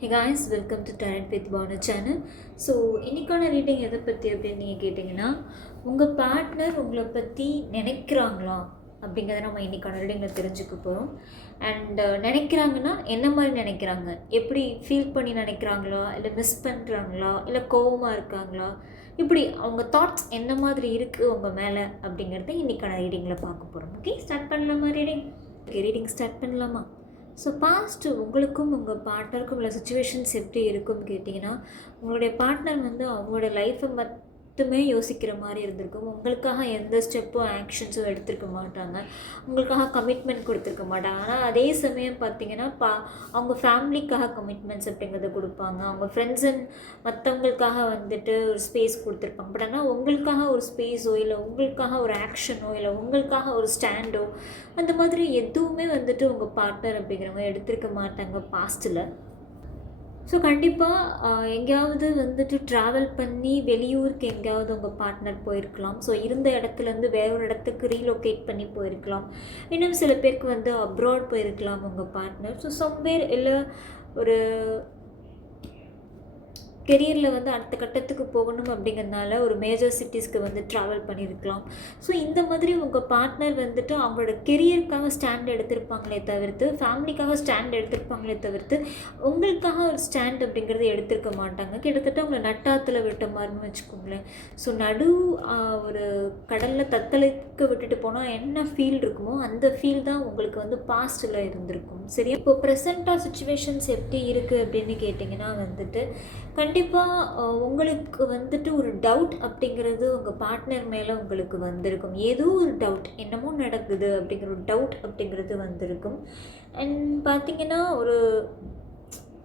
Hey guys, welcome to Talent with Banu channel. So இன்றைக்கான reading எதை பற்றி அப்படின்னு நீங்கள் கேட்டிங்கன்னா, உங்கள் பார்ட்னர் உங்களை பற்றி நினைக்கிறாங்களா அப்படிங்கிறத நம்ம இன்றைக்கான ரீடிங்கில் தெரிஞ்சுக்க போகிறோம். அண்ட் நினைக்கிறாங்கன்னா என்ன மாதிரி நினைக்கிறாங்க, எப்படி ஃபீல் பண்ணி நினைக்கிறாங்களா, இல்லை மிஸ் பண்ணுறாங்களா, இல்லை கோவமாக இருக்காங்களா, இப்படி அவங்க தாட்ஸ் என்ன மாதிரி இருக்குது உங்கள் மேலே அப்படிங்கிறத இன்றைக்கான ரீடிங்கில் பார்க்க போகிறோம். ஓகே, ஸ்டார்ட் பண்ணலாமா ரீடிங்? ஓகே, ரீடிங் ஸ்டார்ட் பண்ணலாமா? ஸோ பாஸ்ட்டு உங்களுக்கும் உங்கள் பார்ட்னருக்கும் உள்ள சுச்சுவேஷன்ஸ் எப்படி இருக்கும்னு கேட்டிங்கன்னா, உங்களுடைய பார்ட்னர் அவங்களோட லைஃப்பை மட்டுமே யோசிக்கிற மாதிரி இருந்திருக்கும். உங்களுக்காக எந்த ஸ்டெப்பும் ஆக்ஷன்ஸும் எடுத்திருக்க மாட்டாங்க, உங்களுக்காக கமிட்மெண்ட் கொடுத்துருக்க மாட்டாங்க. ஆனால் அதே சமயம் பார்த்திங்கன்னா அவங்க ஃபேமிலிக்காக கமிட்மெண்ட்ஸ் அப்படிங்கிறத கொடுப்பாங்க. அவங்க ஃப்ரெண்ட்ஸ் அண்ட் மற்றவங்களுக்காக ஒரு ஸ்பேஸ் கொடுத்துருப்பாங்க. பட் ஆனால் உங்களுக்காக ஒரு ஸ்பேஸோ, இல்லை உங்களுக்காக ஒரு ஆக்ஷனோ, இல்லை உங்களுக்காக ஒரு ஸ்டாண்டோ, அந்த மாதிரி எதுவுமே உங்கள் பார்ட்னர் அப்படிங்கிறவங்க எடுத்திருக்க மாட்டாங்க பாஸ்ட்டில். ஸோ கண்டிப்பாக எங்கேயாவது ட்ராவல் பண்ணி வெளியூருக்கு எங்கேயாவது உங்கள் பார்ட்னர் போயிருக்கலாம். ஸோ இருந்த இடத்துலேருந்து வேற ஒரு இடத்துக்கு ரீலொகேட் பண்ணி போயிருக்கலாம். இன்னும் சில பேருக்கு அப்ராட் போயிருக்கலாம் உங்கள் பார்ட்னர். ஸோ சம்வேர் இல்லை ஒரு கெரியரில் அடுத்த கட்டத்துக்கு போகணும் அப்படிங்கிறதுனால ஒரு மேஜர் சிட்டிஸ்க்கு ட்ராவல் பண்ணியிருக்கலாம். ஸோ இந்த மாதிரி உங்கள் பார்ட்னர் அவங்களோட கெரியருக்காக ஸ்டாண்ட் எடுத்திருப்பாங்களே தவிர்த்து, ஃபேமிலிக்காக ஸ்டாண்ட் எடுத்திருப்பாங்களே தவிர்த்து, உங்களுக்காக ஒரு ஸ்டாண்ட் அப்படிங்கிறது எடுத்திருக்க மாட்டாங்க. கிட்டத்தட்ட உங்களை நட்டாத்தில் விட்ட மாதிரின்னு வச்சுக்கோங்களேன். ஸோ ஒரு கடலில் தத்தளிக்க விட்டுட்டு போனால் என்ன ஃபீல் இருக்குமோ அந்த ஃபீல் தான் உங்களுக்கு பாஸ்ட்டில் இருந்திருக்கும். சரி, இப்போ ப்ரெசண்ட்டாக சுச்சுவேஷன்ஸ் எப்படி இருக்குது அப்படின்னு கேட்டிங்கன்னா கண்டிப்பாக உங்களுக்கு ஒரு டவுட் அப்படிங்கிறது உங்கள் பார்ட்னர் மேலே உங்களுக்கு வந்திருக்கும். ஏதோ ஒரு டவுட், என்னமோ நடக்குது அப்படிங்கிற ஒரு டவுட் அப்படிங்கிறது வந்திருக்கும். அண்ட் பார்த்திங்கன்னா ஒரு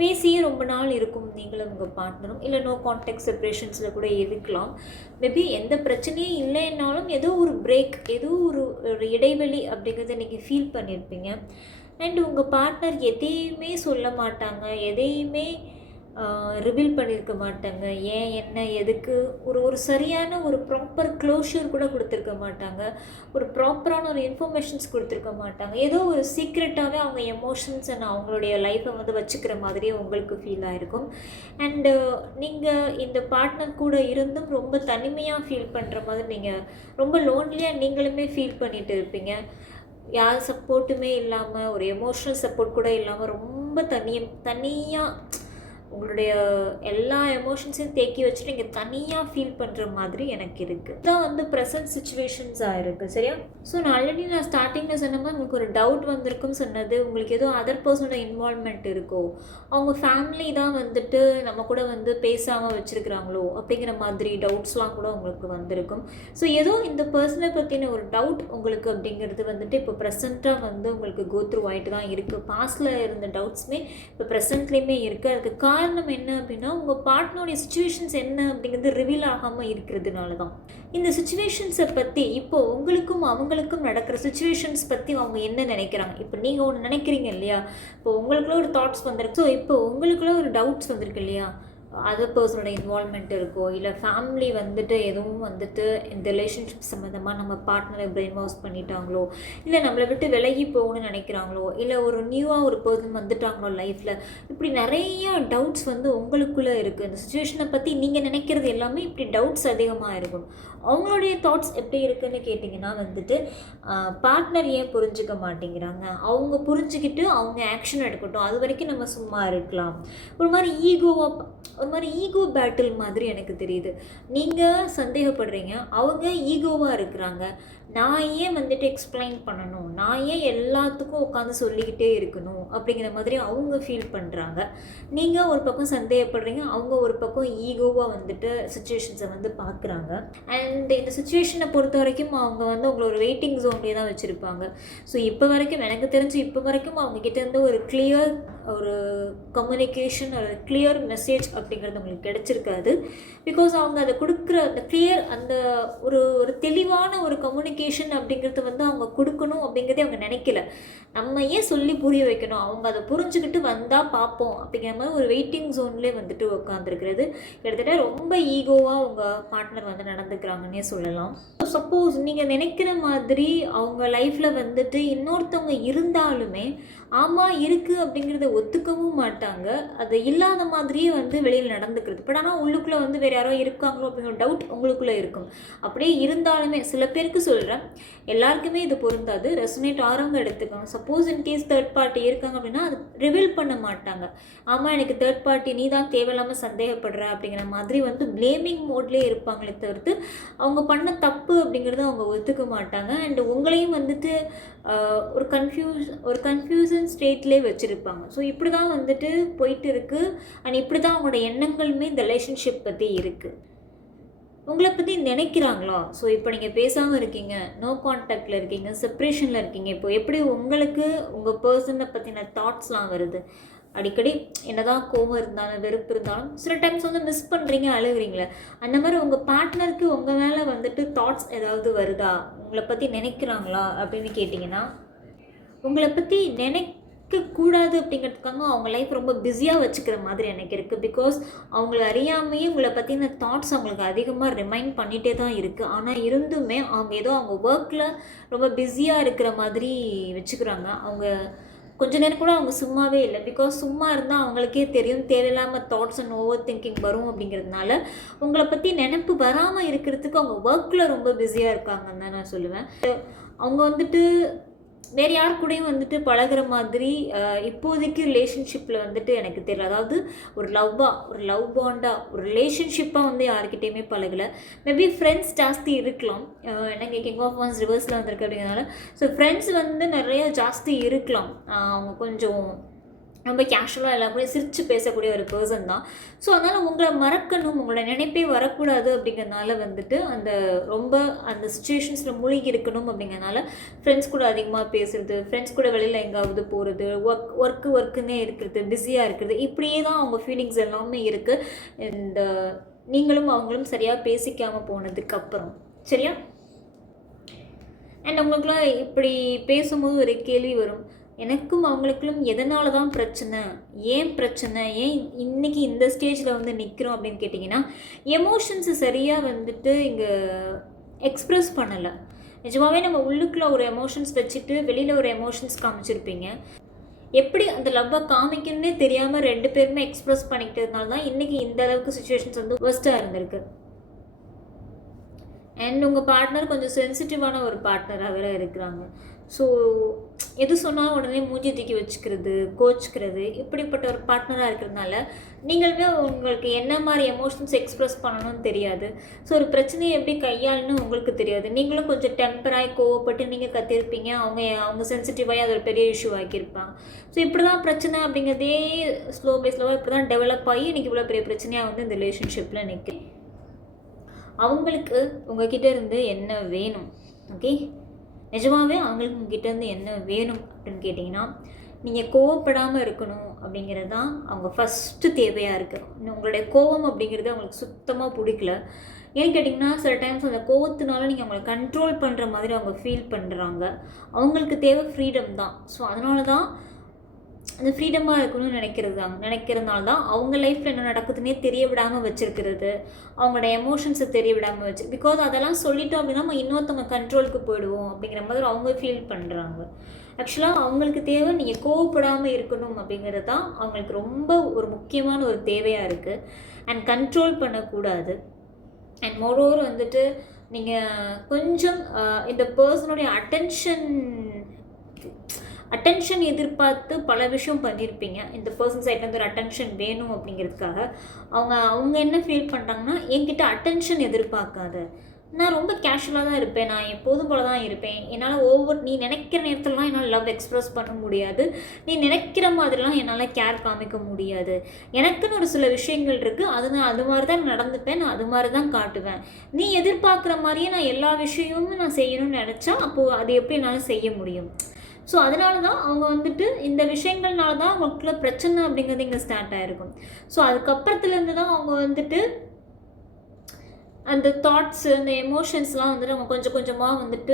பேசியே ரொம்ப நாள் இருக்கும் நீங்களும் உங்கள் பார்ட்னரும், இல்லை நோ கான்டாக்ட் செப்பரேஷன்ஸில் கூட இருக்கலாம். மேபி எந்த பிரச்சனையும் இல்லைன்னாலும் ஏதோ ஒரு பிரேக், ஏதோ ஒரு இடைவெளி அப்படிங்கிறத நீங்கள் ஃபீல் பண்ணியிருப்பீங்க. அண்ட் உங்கள் பார்ட்னர் எதையுமே சொல்ல மாட்டாங்க, எதையுமே ரிவீல் பண்ணியிருக்க மாட்டாங்க. ஏன், என்ன, எதுக்கு ஒரு சரியான ஒரு ப்ராப்பர் க்ளோஷர் கூட கொடுத்துருக்க மாட்டாங்க, ஒரு ப்ராப்பரான ஒரு இன்ஃபர்மேஷன்ஸ் கொடுத்துருக்க மாட்டாங்க. ஏதோ ஒரு சீக்ரெட்டாகவே அவங்க எமோஷன்ஸ் அண்ட் அவங்களுடைய லைஃப்பை வச்சுக்கிற மாதிரியே உங்களுக்கு ஃபீல் ஆகிருக்கும். அண்டு நீங்கள் இந்த பார்ட்னர் கூட இருந்தும் ரொம்ப தனிமையாக ஃபீல் பண்ணுற மாதிரி, நீங்கள் ரொம்ப லோன்லியாக நீங்களுமே ஃபீல் பண்ணிட்டு இருப்பீங்க. யார் சப்போர்ட்டுமே இல்லாமல், ஒரு எமோஷ்னல் சப்போர்ட் கூட இல்லாமல் ரொம்ப தனியாக உங்களுடைய எல்லா எமோஷன்ஸையும் தேக்கி வச்சுட்டு நீங்கள் தனியாக ஃபீல் பண்ணுற மாதிரி எனக்கு இருக்குது. இதுதான் ப்ரெசன்ட் சிச்சுவேஷன்ஸாக இருக்குது. சரியா? ஸோ நான் ஸ்டார்டிங்கில் சொன்ன மாதிரி உங்களுக்கு ஒரு டவுட் வந்திருக்குன்னு சொன்னது, உங்களுக்கு ஏதோ அதர் பர்சனோட இன்வால்மெண்ட் இருக்கோ, அவங்க ஃபேமிலி தான் நம்ம கூட பேசாமல் வச்சுருக்குறாங்களோ அப்படிங்கிற மாதிரி டவுட்ஸ்லாம் கூட உங்களுக்கு வந்திருக்கும். ஸோ ஏதோ இந்த பர்சனை பற்றின ஒரு டவுட் உங்களுக்கு அப்படிங்கிறது இப்போ ப்ரெசண்ட்டாக உங்களுக்கு கோ த்ரூ ஆகிட்டு தான் இருக்குது. பாஸ்டில் இருந்த டவுட்ஸுமே இப்போ ப்ரெசண்ட்லேயுமே இருக்குது. அதுக்கு காரணம் என்ன அப்படின்னா, உங்கள் பார்ட்னருடைய சுச்சுவேஷன்ஸ் என்ன அப்படிங்கிறது ரிவீல் ஆகாமல் இருக்கிறதுனால தான். இந்த சுச்சுவேஷன்ஸை பற்றி இப்போது உங்களுக்கும் அவங்களுக்கும் நடக்கிற சுச்சுவேஷன்ஸ் பற்றி அவங்க என்ன நினைக்கிறாங்க. இப்போ நீங்கள் ஒன்று நினைக்கிறீங்க இல்லையா, இப்போ உங்களுக்குள்ள ஒரு தாட்ஸ் வந்திருக்கு. ஸோ இப்போ உங்களுக்குள்ள ஒரு டவுட்ஸ் வந்திருக்கு இல்லையா, அதர் பர்சனோட இன்வால்மெண்ட் இருக்கோ, இல்லை ஃபேமிலி எதுவும் இந்த ரிலேஷன்ஷிப் சம்மந்தமாக நம்ம பார்ட்னரை பிரெயின் வாஷ் பண்ணிட்டாங்களோ, இல்லை நம்மளை விட்டு விலகி போகணும்னு நினைக்கிறாங்களோ, இல்லை ஒரு நியூவாக ஒரு பர்சன் வந்துட்டாங்களோ லைஃப்பில், இப்படி நிறைய டவுட்ஸ் உங்களுக்குள்ளே இருக்குது. இந்த சுச்சுவேஷனை பற்றி நீங்கள் நினைக்கிறது எல்லாமே இப்படி டவுட்ஸ் அதிகமாக இருக்கும். அவங்களுடைய தாட்ஸ் எப்படி இருக்குதுன்னு கேட்டிங்கன்னா பார்ட்னர் ஏன் புரிஞ்சுக்க மாட்டேங்கிறாங்க, அவங்க புரிஞ்சுக்கிட்டு அவங்க ஆக்ஷன் எடுக்கட்டும், அது வரைக்கும் நம்ம சும்மா இருக்கலாம். ஒரு மாதிரி ஈகோ பேட்டில் மாதிரி எனக்கு தெரியுது. நீங்கள் சந்தேகப்படுறீங்க, அவங்க ஈகோவாக இருக்கிறாங்க. நான் ஏன் எக்ஸ்பிளைன் பண்ணணும், நான் ஏன் எல்லாத்துக்கும் உட்காந்து சொல்லிக்கிட்டே இருக்கணும் அப்படிங்கிற மாதிரி அவங்க ஃபீல் பண்ணுறாங்க. நீங்கள் ஒரு பக்கம் சந்தேகப்படுறீங்க, அவங்க ஒரு பக்கம் ஈகோவாக சுச்சுவேஷன்ஸை பார்க்குறாங்க. அண்ட் இந்த சுச்சுவேஷனை பொறுத்த வரைக்கும் அவங்க உங்களை ஒரு வெயிட்டிங் ஜோன்லேயே தான் வச்சுருப்பாங்க. ஸோ இப்போ வரைக்கும் எனக்கு தெரிஞ்சு இப்போ வரைக்கும் அவங்கக்கிட்ட ஒரு கிளியர் ஒரு கம்யூனிகேஷன், ஒரு கிளியர் மெசேஜ் அப்படிங்கிறது உங்களுக்கு கிடைச்சிருக்காது. பிகாஸ் அவங்க அதை கொடுக்குற அந்த கிளியர், அந்த ஒரு தெளிவான ஒரு கம்யூனிகேஷன் அப்படிங்கிறது அவங்க கொடுக்கணும் அப்படிங்கிறதே அவங்க நினைக்கல. நம்ம ஏன் சொல்லி புரிய வைக்கணும், அவங்க அதை புரிஞ்சுக்கிட்டு வந்தால் பார்ப்போம் அப்படிங்கிற மாதிரி ஒரு வெயிட்டிங் ஜோன்லேயே உட்காந்துருக்கிறது. கிட்டத்தட்ட ரொம்ப ஈகோவாக உங்கள் பார்ட்னர் நடந்துக்கிறாங்கன்னே சொல்லலாம். சப்போஸ் நீங்கள் நினைக்கிற மாதிரி அவங்க லைஃப்பில் வந்துட்டு இன்னொருத்தவங்க இருந்தாலுமே ஆமாம் இருக்குது அப்படிங்கிறத ஒத்துக்கவும் மாட்டாங்க. அது இல்லாத மாதிரியே வந்து வெளியில் நடந்துக்கிறது. பட் ஆனால் உள்ளுக்குள்ளே வந்து வேறு யாரோ இருக்காங்களோ அப்படிங்கிற டவுட் உங்களுக்குள்ளே இருக்கும். அப்படியே இருந்தாலுமே சில பேருக்கு சொல்கிறேன், எல்லாருக்குமே இது பொருந்தாது. ரெசனேட் ஆகிறவங்க எடுத்துக்கோங்க. சப்போஸ் இன்கேஸ் தேர்ட் பார்ட்டி இருக்காங்க அப்படின்னா அது ரிவீல் பண்ண மாட்டாங்க. ஆமாம் எனக்கு தேர்ட் பார்ட்டி நீ தான் தேவையில்லாமல் சந்தேகப்படுற அப்படிங்கிற மாதிரி வந்து ப்ளேமிங் மோட்லேயே இருப்பாங்களே தவிர்த்து அவங்க பண்ண தப்பு அப்படிங்கிறத அவங்க ஒத்துக்க மாட்டாங்க. அண்ட் உங்களையும் வந்துட்டு ஒரு கன்ஃபியூசன் ஸ்டேட்லேயே வச்சுருப்பாங்க. ஸோ இப்படி தான் வந்துட்டு போயிட்டு இருக்குது. அண்ட் இப்படி தான் அவங்களோட எண்ணங்களுமே இந்த ரிலேஷன்ஷிப் பற்றி இருக்குது. உங்களை பற்றி நினைக்கிறாங்களா? ஸோ இப்போ நீங்கள் பேசாமல் இருக்கீங்க, நோ கான்டாக்டில் இருக்கீங்க, செப்ரேஷனில் இருக்கீங்க. இப்போ எப்படி உங்களுக்கு உங்கள் பர்சனை பற்றின தாட்ஸ்லாம் வருது? அடிக்கடி என்னதான் கோபம் இருந்தாலும் வெறுப்பு இருந்தாலும் சில டைம்ஸ் வந்து மிஸ் பண்ணுறீங்க, அழுகுறீங்களே, அந்த மாதிரி உங்கள் பார்ட்னருக்கு உங்கள் மேலே வந்துட்டு தாட்ஸ் ஏதாவது வருதா? உங்களை பற்றி நினைக்கிறாங்களா அப்படின்னு கேட்டிங்கன்னா, உங்களை பற்றி நினைக்கக்கூடாது அப்படிங்கிறதுக்காக அவங்க லைஃப் ரொம்ப பிஸியாக வச்சுக்கிற மாதிரி எனக்கு இருக்குது. பிகாஸ் அவங்கள அறியாமையே உங்களை பற்றின தாட்ஸ் அவங்களுக்கு அதிகமாக ரிமைண்ட் பண்ணிகிட்டே தான் இருக்குது. ஆனால் இருந்துமே அவங்க ஏதோ அவங்க ஒர்க்கில் ரொம்ப பிஸியாக இருக்கிற மாதிரி வச்சுக்கிறாங்க. அவங்க கொஞ்ச நேரம் கூட அவங்க சும்மாவே இல்லை. பிகாஸ் சும்மா இருந்தால் அவங்களுக்கே தெரியும் தேவையில்லாமல் தாட்ஸ் அண்ட் ஓவர் திங்கிங் வரும் அப்படிங்கிறதுனால உங்களை பற்றி நினைப்பு வராமல் இருக்கிறதுக்கு அவங்க ஒர்க்கில் ரொம்ப பிஸியாக இருக்காங்கன்னு தான் நான் சொல்லுவேன். அவங்க வந்துட்டு வேறு யார் கூடயும் வந்துட்டு பழகிற மாதிரி இப்போதைக்கு ரிலேஷன்ஷிப்பில் வந்துட்டு எனக்கு தெரியல. அதாவது ஒரு லவ் பாண்டாக ஒரு ரிலேஷன்ஷிப்பாக வந்து யார்கிட்டையுமே பழகலை. மேபி ஃப்ரெண்ட்ஸ் ஜாஸ்தி இருக்கலாம். எனக்கு கிங் ஆஃப் ஒன்ஸ் ரிவர்ஸில் வந்திருக்கு அப்படிங்கிறதுனால ஸோ ஃப்ரெண்ட்ஸ் வந்து நிறைய ஜாஸ்தி இருக்கலாம். அவங்க கொஞ்சம் ரொம்ப கேஷுவலாக எல்லாருமே சிரித்து பேசக்கூடிய ஒரு பர்சன் தான். ஸோ அதனால் உங்களை மறக்கணும், உங்களோட நினைப்பே வரக்கூடாது அப்படிங்கிறதுனால வந்துட்டு அந்த சுச்சுவேஷன்ஸில் மூழ்கி இருக்கணும் அப்படிங்கிறதுனால ஃப்ரெண்ட்ஸ் கூட அதிகமாக பேசுகிறது, ஃப்ரெண்ட்ஸ் கூட வெளியில் எங்காவது போகிறது, ஒர்க்குன்னே இருக்கிறது, பிஸியாக இருக்கிறது, இப்படியே தான் அவங்க ஃபீலிங்ஸ் எல்லாமே இருக்குது. இந்த நீங்களும் அவங்களும் சரியாக பேசிக்காமல் போனதுக்கப்புறம் சரியா. அண்ட் அவங்களுக்குலாம் இப்படி பேசும்போது ஒரு கேள்வி வரும், எனக்கும் அவங்களுக்கும் எதனால தான் பிரச்சனை, ஏன் இன்றைக்கி இந்த ஸ்டேஜில் வந்து நிற்கிறோம் அப்படின்னு கேட்டிங்கன்னா, எமோஷன்ஸு சரியாக வந்துட்டு இங்கே எக்ஸ்ப்ரெஸ் பண்ணலை. நிஜமாகவே நம்ம உள்ளுக்குள்ள ஒரு எமோஷன்ஸ் வச்சுட்டு வெளியில் ஒரு எமோஷன்ஸ் காமிச்சிருப்பீங்க. எப்படி அந்த லவ்வை காமிக்கணுன்னே தெரியாமல் ரெண்டு பேருமே எக்ஸ்ப்ரெஸ் பண்ணிக்கிட்டதுனால தான் இன்றைக்கி இந்த அளவுக்கு சுச்சுவேஷன்ஸ் வந்து ஒர்ஸ்ட்டாக இருந்திருக்கு. அண்ட் உங்கள் பார்ட்னர் கொஞ்சம் சென்சிட்டிவான ஒரு பார்ட்னராக வேறு இருக்கிறாங்க. ஸோ எது சொன்னாலும் உடனே மூஞ்சி தூக்கி வச்சுக்கிறது, கோச்சிக்கிறது, இப்படிப்பட்ட ஒரு பார்ட்னராக இருக்கிறதுனால நீங்களுமே உங்களுக்கு என்ன மாதிரி எமோஷன்ஸ் எக்ஸ்ப்ரெஸ் பண்ணணும்னு தெரியாது. ஸோ ஒரு பிரச்சனையை எப்படி கையாளணும்னு உங்களுக்கு தெரியாது. நீங்களும் கொஞ்சம் டெம்பராகி கோவப்பட்டு நீங்கள் கத்திருப்பீங்க, அவங்க சென்சிட்டிவாகி அது ஒரு பெரிய இஷ்யூ ஆக்கியிருப்பாங்க. ஸோ இப்படி தான் பிரச்சனை அப்படிங்கிறதே ஸ்லோவாக இப்படி தான் டெவலப் ஆகி இன்றைக்கி இவ்வளோ பெரிய பிரச்சனையாக வந்து இந்த ரிலேஷன்ஷிப்பில் நிற்குது. அவங்களுக்கு உங்ககிட்ட இருந்து என்ன வேணும்? ஓகே, நிஜமாகவே அவங்களுக்கு உங்ககிட்டேருந்து என்ன வேணும் அப்படின்னு கேட்டிங்கன்னா, நீங்கள் கோவப்படாமல் இருக்கணும் அப்படிங்கிறது தான் அவங்க ஃபஸ்ட்டு தேவையாக இருக்குது. உங்களுடைய கோவம் அப்படிங்கிறது அவங்களுக்கு சுத்தமாக பிடிக்கல. ஏன்னு கேட்டிங்கன்னா, சில டைம்ஸ் அந்த கோவத்தினால நீங்கள் அவங்களை கண்ட்ரோல் பண்ணுற மாதிரி அவங்க ஃபீல் பண்ணுறாங்க. அவங்களுக்கு தேவை ஃப்ரீடம் தான். ஸோ அதனால தான் அந்த ஃப்ரீடமாக இருக்கணும்னு நினைக்கிறதுனால தான் அவங்க லைஃப்பில் என்ன நடக்குதுன்னே தெரிய விடாமல் வச்சுருக்கிறது, அவங்களோட எமோஷன்ஸை தெரிய விடாமல் வச்சு. பிகாஸ் அதெல்லாம் சொல்லிட்டோம் அப்படின்னா நம்ம இன்னொருத்தவங்க கண்ட்ரோலுக்கு போயிடுவோம் அப்படிங்கிற மாதிரி அவங்க ஃபீல் பண்ணுறாங்க. ஆக்சுவலாக அவங்களுக்கு தேவை நீங்கள் கோவப்படாமல் இருக்கணும் அப்படிங்கிறது தான் அவங்களுக்கு ரொம்ப ஒரு முக்கியமான ஒரு தேவையாக இருக்குது. அண்ட் கண்ட்ரோல் பண்ணக்கூடாது. அண்ட் மோரோவர் வந்துட்டு நீங்கள் கொஞ்சம் இந்த பர்சனுடைய அட்டென்ஷன் எதிர்பார்த்து பல விஷயம் பண்ணியிருப்பீங்க. இந்த பர்சன் சைட்லேருந்து ஒரு அட்டென்ஷன் வேணும் அப்படிங்கிறதுக்காக அவங்க என்ன ஃபீல் பண்ணுறாங்கன்னா, என்கிட்ட அட்டென்ஷன் எதிர்பார்க்காத, நான் ரொம்ப கேஷுவலாக தான் இருப்பேன், நான் எப்போதும் போல தான் இருப்பேன், என்னால் நீ நினைக்கிற நேரத்துலலாம் என்னால் லவ் எக்ஸ்ப்ரெஸ் பண்ண முடியாது, நீ நினைக்கிற மாதிரிலாம் என்னால் கேர் காமிக்க முடியாது, எனக்குன்னு ஒரு சில விஷயங்கள் இருக்குது, நான் அது மாதிரி தான் நடந்துப்பேன், நான் அது மாதிரி தான் காட்டுவேன், நீ எதிர்பார்க்குற மாதிரியே நான் எல்லா விஷயமும் நான் செய்யணும்னு நினச்சா அப்போது அது எப்படி என்னால் செய்ய முடியும். ஸோ அதனால தான் அவங்க வந்துட்டு இந்த விஷயங்கள்னால தான் அவங்களுக்குள்ள பிரச்சனை அப்படிங்கிறது இங்கே ஸ்டார்ட் ஆகிருக்கும். ஸோ அதுக்கப்புறத்துலேருந்து தான் அவங்க வந்துட்டு அந்த தாட்ஸு, அந்த எமோஷன்ஸ்லாம் வந்துட்டு அவங்க கொஞ்சம் கொஞ்சமாக வந்துட்டு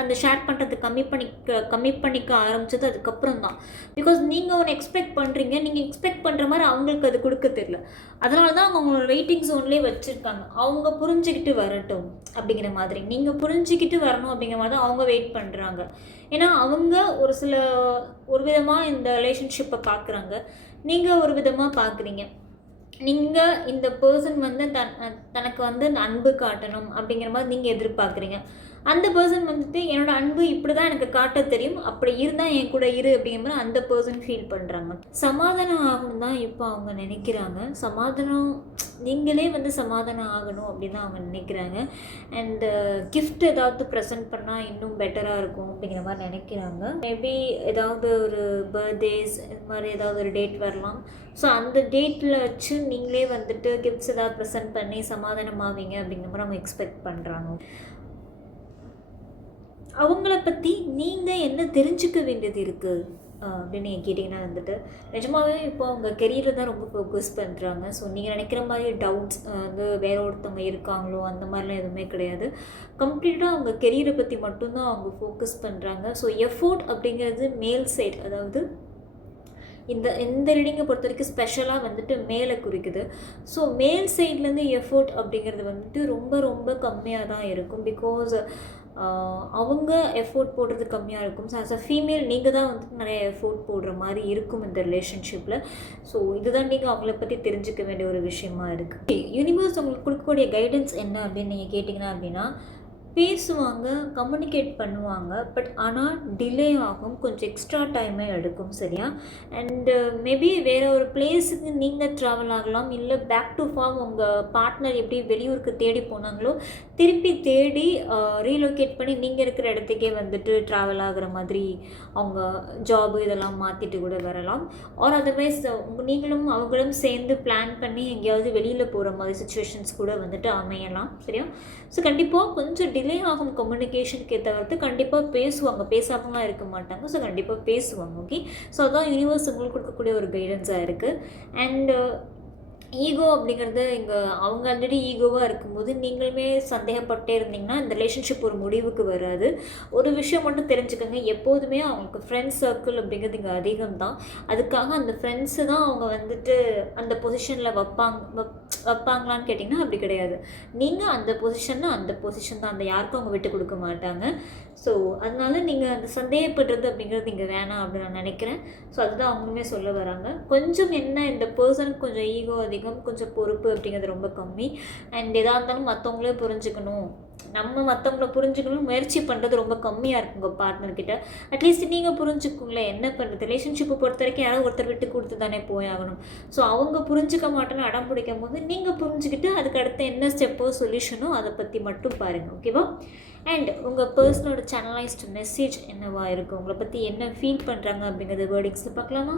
அந்த ஷேர் பண்ணுறது கம்மி பண்ணிக்க ஆரம்பிச்சது அதுக்கப்புறம் தான். பிகாஸ் நீங்கள் ஒன்று எக்ஸ்பெக்ட் பண்ணுறீங்க, நீங்கள் எக்ஸ்பெக்ட் பண்ணுற மாதிரி அவங்களுக்கு அது கொடுக்க தெரியல. அதனால தான் அவங்க அவங்களோட வெயிட்டிங் ஜோன்லேயே வச்சுருக்காங்க. அவங்க புரிஞ்சுக்கிட்டு வரட்டும் அப்படிங்கிற மாதிரி, நீங்கள் புரிஞ்சுக்கிட்டு வரணும் அப்படிங்கிற மாதிரி தான் அவங்க வெயிட் பண்ணுறாங்க. ஏன்னா அவங்க ஒரு விதமாக இந்த ரிலேஷன்ஷிப்பை பார்க்குறாங்க, நீங்கள் ஒரு விதமாக பார்க்குறீங்க. நீங்கள் இந்த பர்சன் வந்து தனக்கு வந்து அன்பு காட்டணும் அப்படிங்கிற மாதிரி நீங்கள் எதிர்பார்க்குறீங்க. அந்த பர்சன் வந்துட்டு என்னோடய அன்பு இப்படி தான் எனக்கு காட்ட தெரியும், அப்படி இருந்தால் என் கூட இரு அப்படிங்கிற மாதிரி அந்த பர்சன் ஃபீல் பண்ணுறாங்க. சமாதானம் ஆகணும் தான் இப்போ அவங்க நினைக்கிறாங்க. நீங்களே வந்து சமாதானம் ஆகணும் அப்படின்னு தான் அவங்க நினைக்கிறாங்க. அண்டு கிஃப்ட் ஏதாவது ப்ரெசென்ட் பண்ணால் இன்னும் பெட்டராக இருக்கும் அப்படிங்கிற மாதிரி நினைக்கிறாங்க. மேபி ஏதாவது ஒரு பர்த்டேஸ் இது மாதிரி ஏதாவது ஒரு டேட் வரலாம். ஸோ அந்த டேட்டில் வச்சு நீங்களே வந்துட்டு கிஃப்ட்ஸ் ஏதாவது ப்ரெசென்ட் பண்ணி சமாதானமாவீங்க அப்படிங்கிற மாதிரி அவங்க எக்ஸ்பெக்ட் பண்ணுறாங்க. அவங்கள பற்றி நீங்கள் என்ன தெரிஞ்சுக்க வேண்டியது இருக்குது அப்படின்னு நீங்கள் கேட்டிங்கன்னா வந்துட்டு, நிஜமாகவே இப்போ அவங்க கெரியரில் தான் ரொம்ப ஃபோக்கஸ் பண்ணுறாங்க. ஸோ நீங்கள் நினைக்கிற மாதிரி டவுட்ஸ் வந்து வேற ஒருத்தவங்க இருக்காங்களோ அந்த மாதிரிலாம் எதுவுமே கிடையாது. கம்ப்ளீட்டாக அவங்க கெரியரை பற்றி மட்டும்தான் அவங்க ஃபோக்கஸ் பண்ணுறாங்க. ஸோ எஃபோர்ட் அப்படிங்கிறது மேல் சைட், அதாவது இந்த ரீடிங்கை பொறுத்த வரைக்கும் ஸ்பெஷலாக வந்துட்டு மேலே குறிக்குது. ஸோ மேல் சைட்லேருந்து எஃபோர்ட் அப்படிங்கிறது வந்துட்டு ரொம்ப ரொம்ப கம்மியாக தான் இருக்கும். பிகாஸ் அவங்க எஃபோர்ட் போடுறது கம்மியாக இருக்கும். ஸோ ஆஸ் அ ஃபீமேல் நீங்கள் தான் வந்துட்டு நிறைய எஃபோர்ட் போடுற மாதிரி இருக்கும் இந்த ரிலேஷன்ஷிப்பில். ஸோ இதுதான் நீங்கள் அவங்கள பற்றி தெரிஞ்சுக்க வேண்டிய ஒரு விஷயமா இருக்குது. யூனிவர்ஸ் உங்களுக்கு கொடுக்கக்கூடிய கைடன்ஸ் என்ன அப்படின்னு நீங்கள் கேட்டிங்கன்னா அப்படின்னா, பேசுவாங்க, கம்யூனிகேட் பண்ணுவாங்க, பட் ஆனால் டிலே ஆகும், கொஞ்சம் எக்ஸ்ட்ரா டைமே எடுக்கும். சரியா? அண்டு மேபி வேறு ஒரு பிளேஸுக்கு நீங்கள் ட்ராவல் ஆகலாம், இல்லை பேக் டு ஃபார்ம் உங்கள் பார்ட்னர் எப்படி வெளியூருக்கு தேடி போனாங்களோ திருப்பி தேடி ரீலோகேட் பண்ணி நீங்கள் இருக்கிற இடத்துக்கே வந்துட்டு ட்ராவல் ஆகிற மாதிரி அவங்க ஜாபு இதெல்லாம் மாற்றிட்டு கூட வரலாம். ஆர் அதர்வைஸ் நீங்களும் அவங்களும் சேர்ந்து பிளான் பண்ணி எங்கேயாவது வெளியில் போகிற மாதிரி சுச்சுவேஷன்ஸ் கூட வந்துட்டு அமையலாம். சரியா? ஸோ கண்டிப்பாக கொஞ்சம் டிலே ஆகும் கம்யூனிகேஷனுக்கு தவிர்த்து கண்டிப்பாக பேசுவாங்க, பேசாமலாம் இருக்க மாட்டாங்க. ஸோ கண்டிப்பாக பேசுவாங்க. ஓகே, ஸோ அதான் யூனிவர்ஸ் உங்களுக்கு கொடுக்கக்கூடிய ஒரு கைடன்ஸாக இருக்குது. அண்டு ஈகோ அப்படிங்கிறது இங்கே அவங்க ஆல்ரெடி ஈகோவாக இருக்கும்போது நீங்களுமே சந்தேகப்பட்டே இருந்தீங்கன்னா இந்த ரிலேஷன்ஷிப் ஒரு முடிவுக்கு வராது. ஒரு விஷயம் மட்டும் தெரிஞ்சுக்கோங்க, எப்போதுமே அவங்களுக்கு ஃப்ரெண்ட்ஸ் சர்க்கிள் அப்படிங்கிறது இங்கே அதிகம் தான். அதுக்காக அந்த ஃப்ரெண்ட்ஸு தான் அவங்க வந்துட்டு அந்த பொசிஷனில் வைப்பாங்களான்னு கேட்டிங்கன்னா அப்படி கிடையாது. நீங்கள் அந்த பொசிஷன் தான், அந்த யாருக்கும் அவங்க விட்டு கொடுக்க மாட்டாங்க. ஸோ அதனால நீங்கள் அந்த சந்தேகப்படுறது அப்படிங்கிறது இங்கே வேணாம் அப்படின்னு நான் நினைக்கிறேன். ஸோ அதுதான் அவங்களுமே சொல்ல வராங்க. கொஞ்சம் என்ன, இந்த பர்சனுக்கு கொஞ்சம் ஈகோ அதிகம், கொஞ்சம் பொறுப்பு அப்படிங்கிறது ரொம்ப கம்மி. அண்ட் எதாக இருந்தாலும் மற்றவங்களே புரிஞ்சுக்கணும், நம்ம மற்றவங்கள புரிஞ்சுக்கணும் முயற்சி பண்ணுறது ரொம்ப கம்மியாக இருக்குங்க பார்ட்னர்கிட்ட. அட்லீஸ்ட் நீங்கள் புரிஞ்சுக்கோங்களேன். என்ன பண்ணுறது, ரிலேஷன்ஷிப்பை பொறுத்த வரைக்கும் யாராவது ஒருத்தர் விட்டு கொடுத்து தானே போயாகணும். ஸோ அவங்க புரிஞ்சுக்க மாட்டேன்னு அடம் பிடிக்கும் போது நீங்கள் புரிஞ்சுக்கிட்டு அதுக்கு அடுத்து என்ன ஸ்டெப்போ சொல்யூஷனோ அதை பற்றி மட்டும் பாருங்கள். ஓகேவா? அண்ட் உங்கள் பர்சனோட சேனலைஸ்டு மெசேஜ் என்னவா இருக்குது, உங்களை பற்றி என்ன ஃபீல் பண்ணுறாங்க அப்படிங்கிறத வேர்டிங்ஸில் பார்க்கலாமா?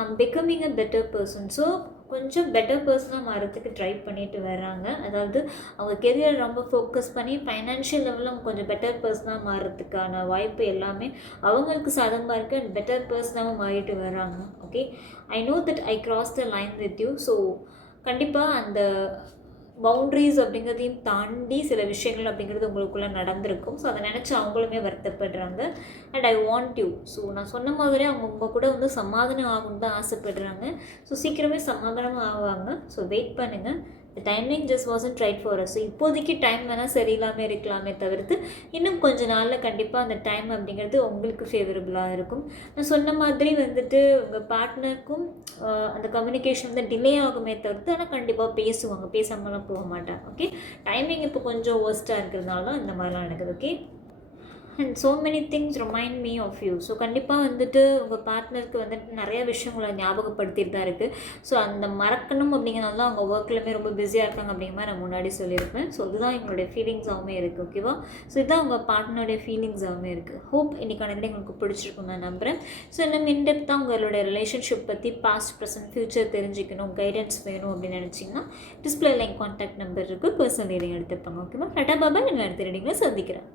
I'm becoming a better person. So கொஞ்சம் பெட்டர் பர்சனாக மாறதுக்கு ட்ரை பண்ணிட்டு வர்றாங்க. அதாவது அவங்க கெரியர் ரொம்ப ஃபோக்கஸ் பண்ணி ஃபைனான்ஷியல் லெவலில் அவங்க கொஞ்சம் பெட்டர் பர்சனாக மாறுறதுக்கான வாய்ப்பு எல்லாமே அவங்களுக்கு சாதகமாக இருக்குது. அண்ட் பெட்டர் பர்சனாகவும் மாறிட்டு வர்றாங்க. Okay, I know that I cross the line with you. So கண்டிப்பாக அந்த பவுண்ட்ரிஸ் அப்படிங்கிறதையும் தாண்டி சில விஷயங்கள் அப்படிங்கிறது உங்களுக்குள்ளே நடந்திருக்கும். ஸோ அதை நினச்சி அவங்களுமே வருத்தப்படுறாங்க. And I want you. So நான் சொன்ன மாதிரி அவங்க உங்கள் கூட வந்து சமாதானம் ஆகணும்னு தான் ஆசைப்படுறாங்க. ஸோ சீக்கிரமே சமாதானமாக ஆவாங்க. ஸோ வெயிட் பண்ணுங்கள். த timing just wasn't right for us. So இப்போதைக்கு டைம் வேணால் சரியில்லாமல் இருக்கலாமே தவிர்த்து இன்னும் கொஞ்சம் நாளில் கண்டிப்பாக அந்த டைம் அப்படிங்கிறது உங்களுக்கு ஃபேவரபுளாக இருக்கும். நான் சொன்ன மாதிரி வந்துட்டு உங்கள் பார்ட்னருக்கும் அந்த கம்யூனிகேஷன் வந்து டிலே ஆகுமே தவிர்த்து ஆனால் கண்டிப்பாக பேசுவாங்க, பேசாமலாம் போக மாட்டாங்க. ஓகே, டைமிங் இப்போ கொஞ்சம் ஒர்ஸ்ட்டாக இருக்கிறதுனால தான் இந்த மாதிரிலாம் நடக்குது. Okay, and so many things remind me of you. So கண்டிப்பாக வந்துட்டு உங்கள் பார்ட்னருக்கு வந்துட்டு நிறைய விஷயங்களை ஞாபகப்படுத்திட்டு தான் இருக்குது. ஸோ அந்த மறக்கணும் அப்படிங்கிறனால தான் அவங்க ஒர்க்லையுமே ரொம்ப பிஸியாக இருக்காங்க அப்படிங்கிற மாதிரி நான் முன்னாடி சொல்லியிருப்பேன். ஸோ இதுதான் எங்களுடைய ஃபீலிங்ஸாகவுமே இருக்குது. ஓகேவா? ஸோ இதுதான் உங்கள் பார்ட்னருடைய ஃபீலிங்ஸாகவுமே இருக்குது. ஹோப் இன்றைக்கான இடம் உங்களுக்கு பிடிச்சிருக்கும் நான் நம்புகிறேன். ஸோ இன்னும் இன்டெப்த்தாக உங்களுடைய ரிலேஷன்ஷிப் பற்றி பாஸ்ட், ப்ரெசன்ட், ஃப்யூச்சர் தெரிஞ்சுக்கணும், கைடன்ஸ் வேணும் அப்படின்னு நினச்சிங்கன்னா டிஸ்பிளே லைன் கான்டாக்ட் நம்பர் இருக்குது, பர்சனல் ரீடிங் எடுத்துப்பாங்க. ஓகேவா? டாடா பாபா, நீங்கள் அடுத்த ரீடிங்கில் சந்திக்கிறேன்.